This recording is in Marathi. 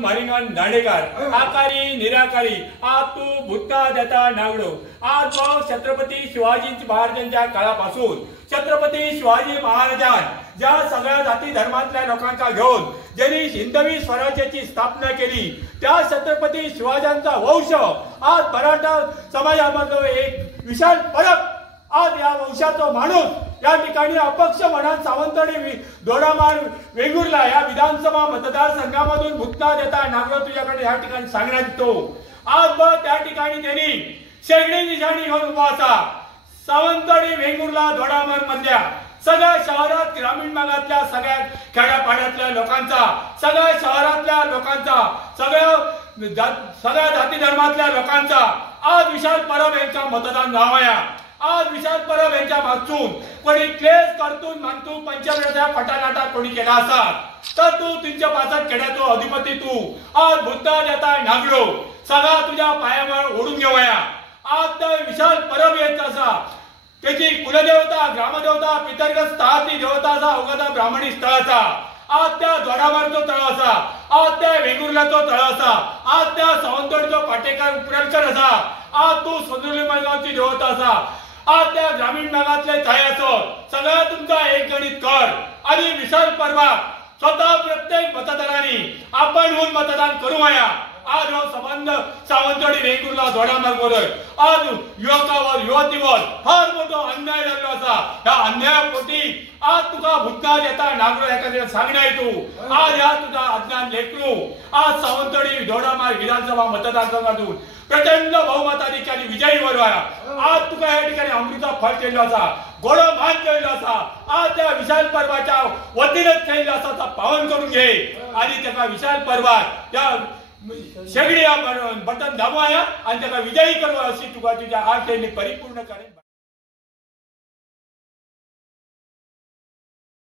मारिंगन दांडेकर आकारी निराकारी आज तू भूतना देता नागडो आज मग छत्रपती शिवाजी महाराजांच्या काळापासून छत्रपती शिवाजी महाराजांनी ज्या सगळ्या जाती धर्मातल्या लोकांचा घेऊन ज्यांनी हिंदवी स्वराज्याची स्थापना केली त्या छत्रपती शिवाजींचा वंश आज मराठा समाजामध्ये एक विशाल फरक आज या वंशाचा माणूस या ठिकाणी अपक्ष म्हणून सावंतवाडी दोडामार वेंगुर्ला या विधानसभा मतदारसंघामधून भूतना देता नागरो तुझ्याकडे या ठिकाणी सांगण्यात येतो। आज मग त्या ठिकाणी त्यांनी शेगडी निशाणी घेऊन उभा असा सावंतवाडी वेंगुर्ला दोडामार मधल्या सगळ्या शहरात ग्रामीण भागातल्या सगळ्या खेड्यापाड्यातल्या लोकांचा सगळ्या शहरातल्या लोकांचा सगळ्या जाती धर्मातल्या लोकांचा आज विशाल परब यांचा मतदान नावाया आज विशाल परब यांच्या मागून कोणी क्लेश करतून मानतू पंचवीच्या फटालाटा कोणी केला असा तर तू तुमच्या पाचात खेड्याचो अधिपती तू आज भूतना देता नागडो सगळा तुझ्या पायावर ओढून घेऊया। आज तर विशाल परब येत असा त्याची कुलदेवता ग्रामदेवता पितरगत स्थळाची देवता असा अवघा ब्राह्मणी स्थळाचा आज त्या दोडामारचो तळ असा आज त्या वेंगुर्ल्याचो तळ असा आज त्या सावंतवाडीचो पाटेकर उपरलकर असा आज तू सोंदुर्ली मळगावची देवता असा आज त्या ग्रामीण भागातले तळे असो सगळा तुमचा एक गणित कर आणि विशाल पर्वात स्वतः प्रत्येक मतदारांनी आपण होऊन मतदान करूया। आज हो संबंध सावंतवाडी वेंगुर्ला दोडामार मध्ये आज युवकावर युवतीवर फार मोठा अन्याय झाला असा या अन्यायापोटी आज तुका भूतना देता नागरो एखाद्या सांगण्याय तू आज या तुझा अज्ञान लेकरू आज सावंतवाडी दोडामार विधानसभा मतदारसंघातून प्रचंड बहुमताधिकारी विजयी वरवाया आज तुका या ठिकाणी अमृता फळ केला असा गोड मान केला असा आज त्या विशाल पर्वाच्या वतीनच केला असा पावन करून घे आणि त्याचा विशाल पर्वात त्या शेगडी बटन दाबवाया आणि त्याला विजयी करवा अशी तुका तुझ्या आशेने परिपूर्ण करेन।